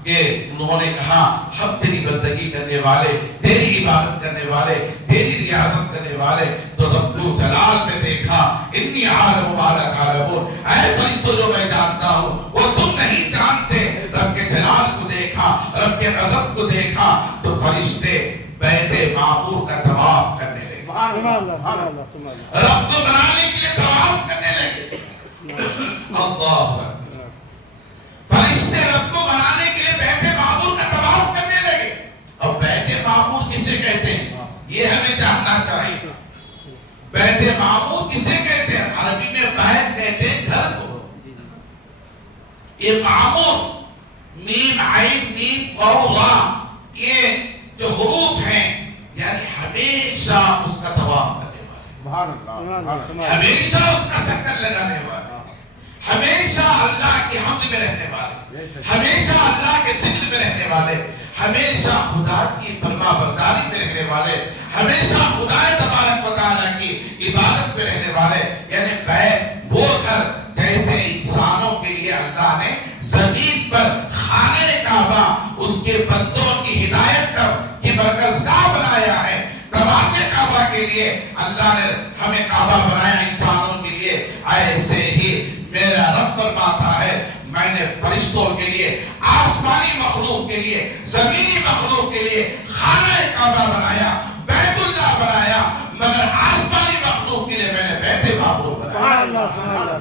کہ انہوں نے کہا ہم تیری بندگی کرنے والے، تیری عبادت کرنے والے، تیری ریاست کرنے والے، تو رب جلال میں دیکھا انی عالم ما لا تعلمون، اے فرشتوں جو میں جانتا ہوں وہ تم نہیں جانتے. رب کے جلال کو دیکھا، رب کے غضب کو دیکھا، تو فرشتے بیت معمور کا طواف کرنے لگے، رب کو بنانے کے لیے طواف کرنے لگے. اللہ اکبر، فرشتے رب کو بنانے کے لیے بیت معمور کا طواف کرنے لگے. اب بیت معمور کسے کہتے ہیں یہ ہمیں جاننا چاہیے. بیت معمور کسے کہتے ہیں؟ عربی میں بیت کہتے ہیں گھر کو. یہ معمور میم عین میم واو را، یہ جو حروف ہیں یعنی ہمیشہ اس کا طواف کرنے والے، ہمیشہ اس کا چکر لگانے والے، ہمیشہ اللہ کی حمد میں رہنے والے، ہمیشہ اللہ کے ذکر میں رہنے والے، ہمیشہ خدا کی فرما برداری میں رہنے والے، ہمیشہ خدا تبارک و تعالیٰ کی عبادت میں رہنے والے. یعنی بیت وہ گھر جیسے انسانوں کے لیے اللہ نے زمین پر خانہ کعبہ اس کے بندوں کی ہدایت کی مرکزگاہ بنایا ہے. طواف کعبہ کے لیے اللہ نے ہمیں کعبہ بنایا انسانوں کے لیے، ایسے ہی میرا رب فرماتا ہے میں نے فرشتوں کے لیے، آسمانی مخلوق کے لیے، زمینی مخلوق کے لیے خانہ کعبہ بنایا، بیت اللہ بنایا، مگر آسمانی مخلوق کے لیے میں نے بیت معمور بنایا.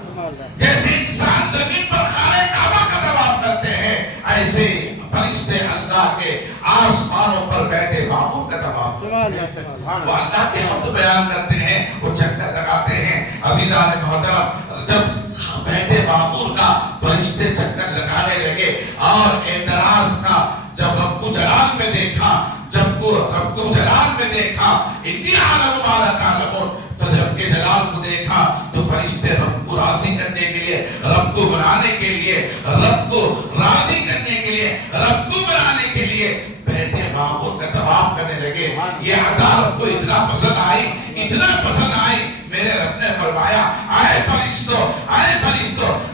جیسے انسان زمین پر خانہ کعبہ کا طواف کرتے ہیں، ایسے فرشتے اللہ کے آسمانوں پر بیت معمور کا طواف کرتے ہیں. وہ اللہ کے حمد بیان کرتے ہیں، وہ چکر لگاتے ہیں. عزیزان محترم، جب بیت معمور کا فرشتے چکر لگانے لگے اور اعتراض کا جب رب جلال میں دیکھا، جب رب جلال میں دیکھا انی عالم ما لا تعلمون، رب کے جلال کو دیکھا تو فرشتے رب کو راضی کرنے کے لیے، رب کو بنانے کے لیے، رب کو راضی کرنے کے لیے، رب کو بنانے کے لیے بیت معمور کا طواف کرنے لگے. یہ عطا رب کو اتنا پسند آئی، اتنا پسند آئی، میرے رب نے فرمایا آئے فرشتوں،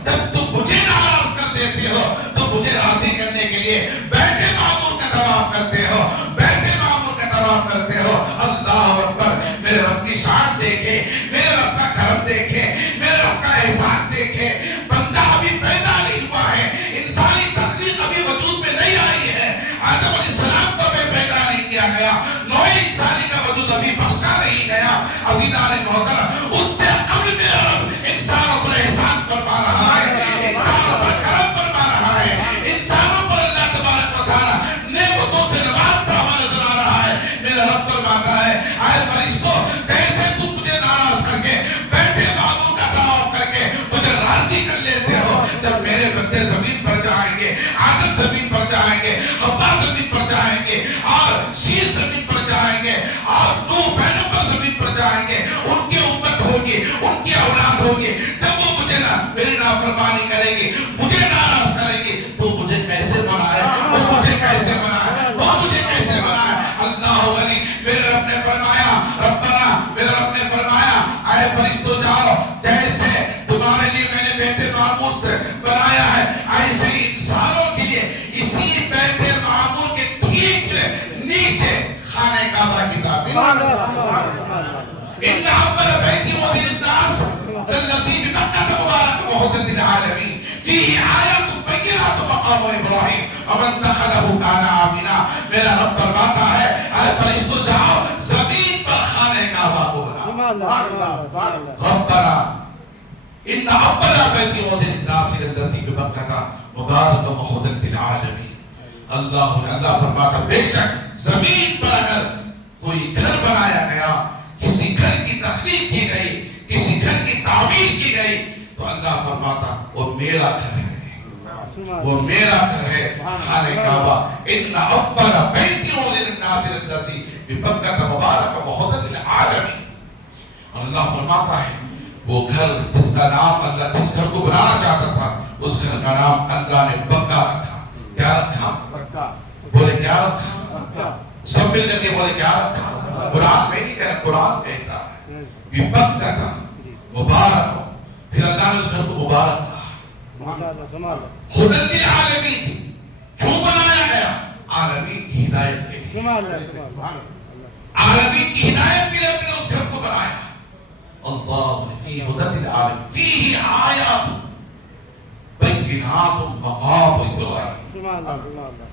جب تم مجھے ناراض کر دیتے ہو تو مجھے راضی کرنے کے لیے بیت معمور کا طواف کرتے ہو، بیت معمور کا طواف کرتے ہو. اللہ اکبر، میرے رب کی شان دیکھے، میرے رب کا کرم دیکھے، میرے رب کا احسان دیکھے. بندہ ابھی پیدا نہیں ہوا ہے، انسانی تخلیق ابھی وجود میں نہیں آئی ہے، آدم علیہ السلام کو بھی پیدا نہیں کیا گیا، نوع انسانی کا وجود ابھی بخشا نہیں گیا. عزیزان محترم، اس سے قبل میرا رب انسانوں پر احسان فرما رہا ہے، انسانوں پر کرم فرما رہا ہے، انسانوں پر اللہ تبارک و تعالیٰ نعمتوں سے نوازتا ہوا نظر آ رہا ہے. میرا رب فرماتا ہے اے فرشتوں، جیسے تم مجھے ناراض کر کے بیت معمور کا طواف کر کے مجھے راضی کر لیتے ہو، جب میرے بندے زمین پر جائیں گے، آدم زمین پر جائیں گے، حوا زمین پر جائیں گے، اور شیر زمین پر جائیں گے، اور نوح پیغمبر زمین پر جائیں گے، ان کی امت ہوگی، ان کی اولاد ہوگی، جب وہ مجھے میری نافرمانی کرے گی، مجھے ناراض کرے گی، تو مجھے کیسے بنائے، وہ مجھے کیسے بنائے، وہ مجھے کیسے بنائے. اللہ غنی، میرے رب نے فرمایا ربنا، میرے رب نے فرمایا اے فرشتوں جاؤ، جیسے تمہارے لیے میں نے بیت معمور بنایا ہے، ایسے انسانوں کے لیے اسی بیت معمور کے ٹھیک نیچے خانہ کعبہ کی تعمیر. ان اول بیت وضع للناس الذی ببکۃ مبارک وہدی للعالمین فیہ آیات بینات مقام ابراہیم ومن دخلہ کان آمنا. میرا رب فرماتا ہے اے فرشتوں جاؤ، زمین پر خانہ کعبہ کو بناؤ. ربنا ان اول بیت وضع للناس الذی ببکۃ مبارک وہدی للعالمین. اللہ فرماتا بے شک زمین پر اگر کوئی گھر بنایا گیا، کسی گھر کی تخلیق کی گئی، کسی گھر کی تعمیر کی گئی، تو اللہ فرماتا وہ میرا گھر ہے، وہ میرا گھر ہے خانہ کعبہ. ان اول بیت وضع للناس الذی ببکۃ مبارک وہدی للعالمین. اور اللہ فرماتا ہے وہ گھر جس کا نام اللہ جس گھر کو بنانا چاہتا تھا اس گھر کا نام اللہ نے بکا رکھا. کیا رکھا؟ بکا. بولے کیا رکھا؟ بکا. سب مل کر کے بولے کیا رکھا؟ قرآن میں نہیں کہہ رہا، قرآن کہتا ہے کہ بکا تھا مبارک ہو. پھر اللہ نے اس گھر کو مبارک کہا. خدل للعالمین کیوں بنایا گیا؟ عالمین کی ہدایت کے لیے. عالمین کی ہدایت کے لیے اپنے اس گھر کو بنایا. اللہ نے فی ہدل للعالمین فیہ آیات بینات مقام ابراہیم.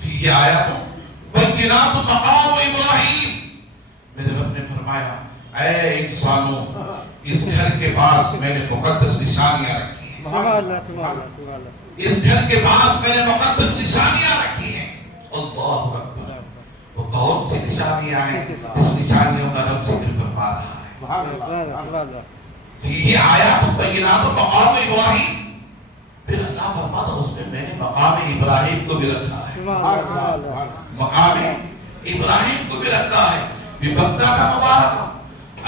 فیہ آیات بینات مقام ابراہیم. میرے رب نے فرمایا اے انسانوں اس گھر کے پاس میں نے مقدس نشانیاں رکھی ہیں. اس گھر کے پاس میں نے مقدس نشانیاں رکھی ہیں. اللہ اکبر. وہ کون سی نشانیاں ہیں جس نشانیوں کا رب ذکر فرما رہا ہے؟ فیہ آیات بینات مقام ابراہیم. پھر اللہ فرماتا اس میں نے مقام ابراہیم کو بھی رکھا ہے. مقام ابراہیم کو بھی رکھا ہے. بھی بکا کا مبارک.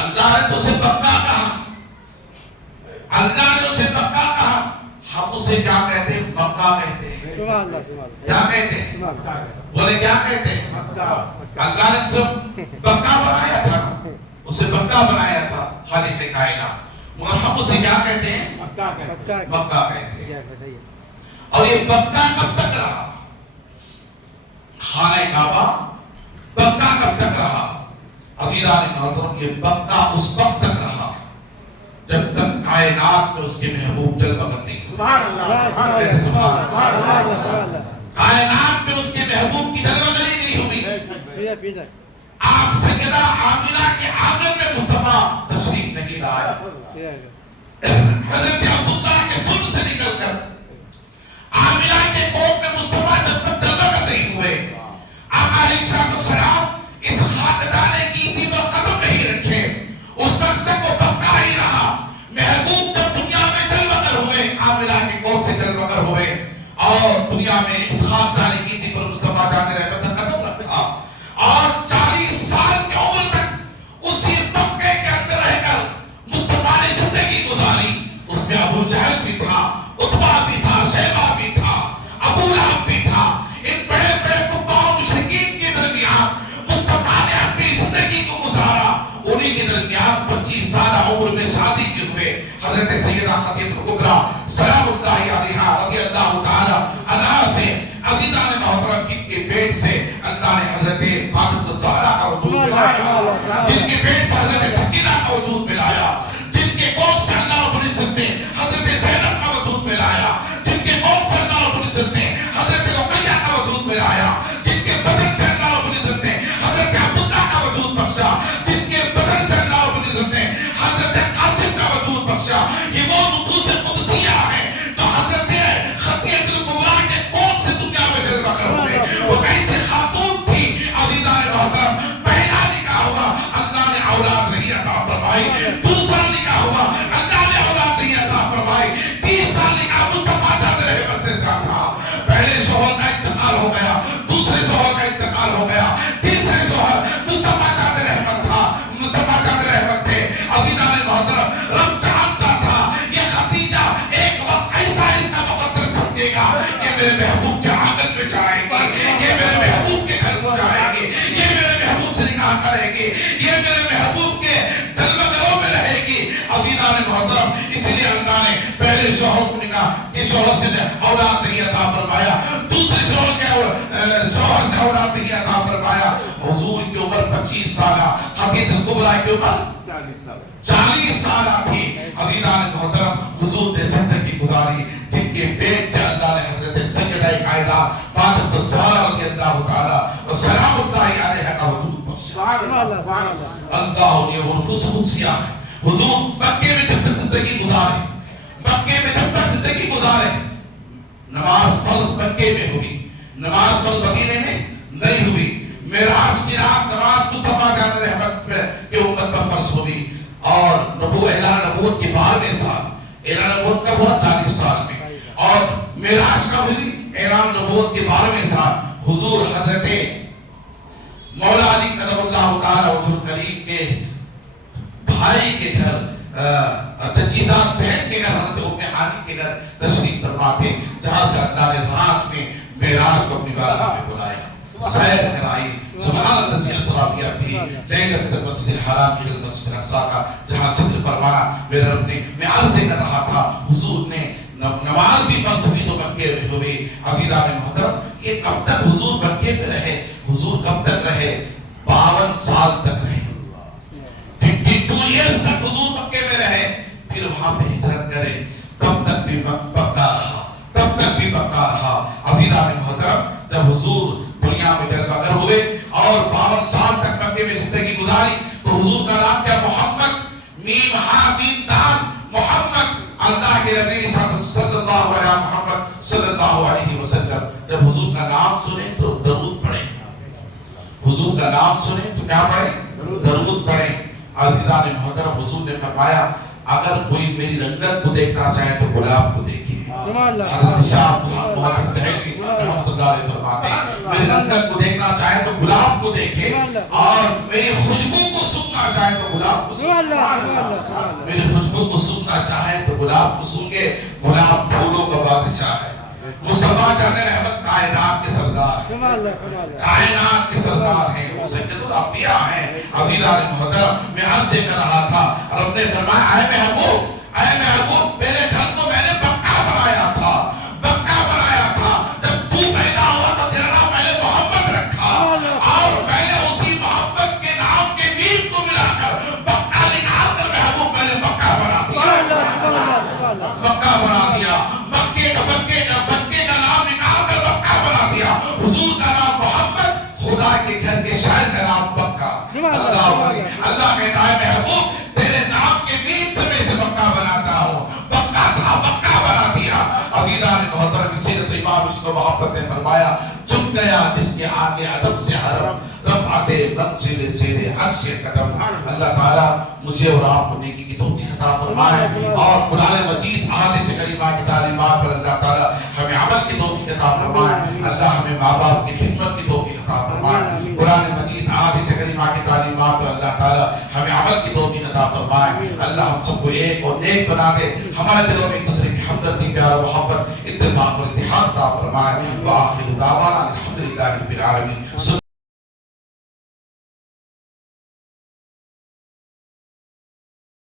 اللہ نے تو اسے بکا کہا. اللہ نے اسے بکا کہا. ہم اسے کیا کہتے ہیں؟ مکہ کہتے ہیں. کیا کہتے ہیں؟ بولے کیا کہتے ہیں؟ اللہ نے اسے بکا بنایا تھا. اسے بکا بنایا تھا خالق کائنات. مگر ہم اسے کیا کہتے ہیں؟ مکہ کہتے ہیں. اور یہ بکا کب تک رہا؟ خانہ کعبہ بکا کب تک رہا؟ عزیزان محترم یہ بکا اس وقت تک رہا جب تک کائنات میں اس کے محبوب جلوہ گر نہیں ہوئے. کائنات میں اس کے محبوب کی جلوہ گری نہیں ہوئی. آپ سیدہ آمنہ کے آنگن میں مصطفیٰ تشریف نہیں لائے. حضرت عبداللہ کے سن سے نکل کر آمنہ کے کوٹ میں مصطفیٰ جب تک جلوہ گر نہیں ہوئے آقا علیہ السلام اس خاکدانے کی دی پر قدم نہیں رکھے. اس وقت تک وہ بکا ہی رہا. محبوب جب دنیا میں جلوہ گر ہوئے آمنہ کے کوٹ سے جلوہ گر ہوئے اور دنیا میں اس خاکدانے کی دی پر مصطفیٰ جان رحمت نے قدم رکھا اور 40 سال کی عمر تک اسی بکے کے اندر رہ کر مصطفیٰ نے زندگی گزاری. اس میں ابو جہل بھی تھا، عتبہ بھی تھا، شیبہ بھی تھا، ابو لہب بھی تھا. ان بڑے بڑے کفار و مشرکین کے درمیان مصطفیٰ نے اپنی زندگی کو گزارا. انہی کے درمیان 25 سال عمر میں شادی کی ہوئے حضرت سیدہ خدیجہ کبریٰ سلام اللہ علیہا رضی اللہ تعالی عنہا سے عزیزان محترم جن کے پیٹ سے اللہ نے حضرت فاطمہ الزہرا کا وجود ملایا، جن کے پیٹ سے حضرت سکینہ کا وجود ملایا، جن کے کوکھ سے اللہ رب العزت نے حضرت زینب کا وجود ملایا، جن کے کوکھ سے اللہ رب العزت نے حضرت رقیہ کا وجود ملایا، جن کے بدن سے اللہ رب العزت نے حضرت عبداللہ کا وجود بخشا، جن کے بدن سے اللہ رب العزت نے حضرت قاسم کا وجود بخشا. یہ وہ نفوس قدسیہ ہیں جو حضرت خدیجہ کبریٰ کے کوکھ سے دنیا میں جلوہ گر ہوئے. وہ کیسے خاتون تھی عزیزان محترم. پہلا نکاح ہوا اللہ نے اولاد نہیں عطا فرمائی. دوسرا نکاح ہوا اللہ نے اولاد نہیں عطا فرمائی. تیسرا نکاح مصطفیٰ جان رحمت سے تھا. پہلے شوہر کا انتقال ہو گیا، دوسرے شوہر کا انتقال ہو گیا، تیسرے شوہر مصطفیٰ جان رحمت تھا، مصطفیٰ جان رحمت تھے. عزیزان محترم رب جانتا تھا یہ خدیجہ ایک وقت ایسا اس کا مقدر چمکے گا کہ میرے محبوب کے آنگن میں جائیں گی، یہ میرے محبوب کے گھر کو جائیں گی، یہ میرے محبوب سے نکاح کرے گی، یہ میرے محبوب کے جلوہ گروں میں رہے گی. عزیزان محترم اسی لیے اللہ نے پہلے شوہر کو نکاح کہ شوہر سے اولاد نہیں عطا فرمایا، دوسرے شوہر سے اولاد نہیں عطا فرمایا. حضور کی عمر 25 سالہ، خدیجہ کبریٰ کی عمر 40 سالہ تھی. عزیزان محترم حضور نے زندگی گزاری جن کے پیٹ سے اللہ نے حضرت سیدہ کائنات فاطمہ الزہرا رضی اللہ تعالی سلام اللہ علیہا کا وجود بخشا. اللہ یہ وہ نفوس قدسیہ ہے. حضور مکے میں جب تک زندگی گزارے، مکے میں جب تک زندگی گزارے نماز فرض مکے میں ہوئی، نماز فرض مدینے میں نہیں ہوئی. معراج کی رات نماز مصطفیٰ جان رحمت کے امت پر فرض ہوئی. اور اعلان نبوت کے 12ویں سال، اعلان نبوت کب ہوا؟ 40 سال میں. اور معراج کب ہوئی؟ اعلان نبوت کے 12ویں سال. حضور حضرت مولا علی کرم اللہ تعالی وجہ الکریم کے بھائی بھائی کے گھر، چچی زاد بہن کے گھر، حضرت ام ہانی کے گھر تشریف فرما تھے، جہاں سے اللہ نے رات میں معراج کو اپنی بارگاہ میں بلایا، سیر کرائی. سبحان الذی اسریٰ بعبدہ لیلا من المسجد الحرام الی المسجد الاقصی کا جہاں ذکر فرمایا. میرے رب نے، میں عرض کر رہا تھا، حضور نے نماز بھی فرض ہوئی تو مکے میں ہوئی. عزیزان محترم، یہ کب تک حضور مکے میں رہے؟ حضور کب تک رہے؟ 52 سال تک رہے. 52 ایئرز تک حضور مکے میں رہے. پھر وہاں سے ہجرت کرے، تب تک بھی مکہ رہا، تب تک بھی مکہ رہا. عزیزان محترم، جب حضور دنیا میں جلوہ گر ہوئے اور 52 سال تک مکے میں زندگی گزاری، تو حضور کا نام کیا؟ محمد، میم ہا میم دال، محمد. اللہ کے نبی صلی اللہ علیہ محمد صلی اللہ علیہ وسلم. جب حضور کا نام سنیں تو درود پڑھیں، حضور کا نام سنیں تو کیا پڑھیں؟ درود پڑھیں. عزیزان محترم، حضور نے فرمایا اگر کوئی میری رنگت کو دیکھنا چاہے تو گلاب کو دیکھے. حضرت شاہ محمد دہلوی رحمۃ اللہ علیہ فرماتے ہیں میری رنگت کو دیکھنا چاہے تو گلاب کو دیکھے، اور میری خوشبو کو سونگنا چاہے تو گلاب کو سونگے. میری خوشبو کو سونگنا چاہے تو گلاب کو سونگے. گلاب پھولوں کا بادشاہ ہے. مصطفیٰ جان رحمت کائنات کے سردار ہیں، کائنات کے سردار ہیں، وہ سید الانبیاء ہیں. عزیزان محترم، میں عرض کر رہا تھا، رب نے فرمایا اے محبوب، اے محبوب، میرے گھر کو میں نے بکا بنایا تھا، بکا بنایا تھا. جب تو پیدا ہوا تو تیرا نام میں نے محمد رکھا، اور میں نے اسی محمد کے نام کے میم کو ملا کر بکا نکال کر محبوب میں نے بکا بنا دیا، بکا بنا دیا. مکے کا نام نکال کر بکا بنا دیا. حضور کا نام محمد، خدا کے گھر کے شاعر کا نام بکا. اللہ کہتا ہے محبوب تیرے نام کے میم سے میں سے بکا بناتا ہوں. بکا تھا، بکا بنا دیا. عزیزان محترم، سیرت امام اس کو محبت نے فرمایا جھک گیا جس کے آگے ادب سے حرم، رفعت منزل زیر عرش قدم. اللہ تعالیٰ مجھے اور آپ کو نیکی کی توفیق عطا فرمائے، اور قرآن مجید احادیث کریمہ کی تعلیمات پر اللہ تعالیٰ ہمیں عمل کی توفیق عطا فرمائے. اللہ ہمیں ماں باپ کی خدمت کی توفیق عطا فرمائے. قرآن مجید احادیث کریمہ کی تعلیمات پر اللہ تعالیٰ ہمیں عمل کی توفیق عطا فرمائے. اللہ ہم سب کو ایک اور نیک بنا دے، ہمارے دلوں میں ایک دوسرے کی ہمدردی، پیار و محبت، اتفاق اور اتحاد عطا فرمائے. وآخر دعوانا الحمدللہ رب العالمین.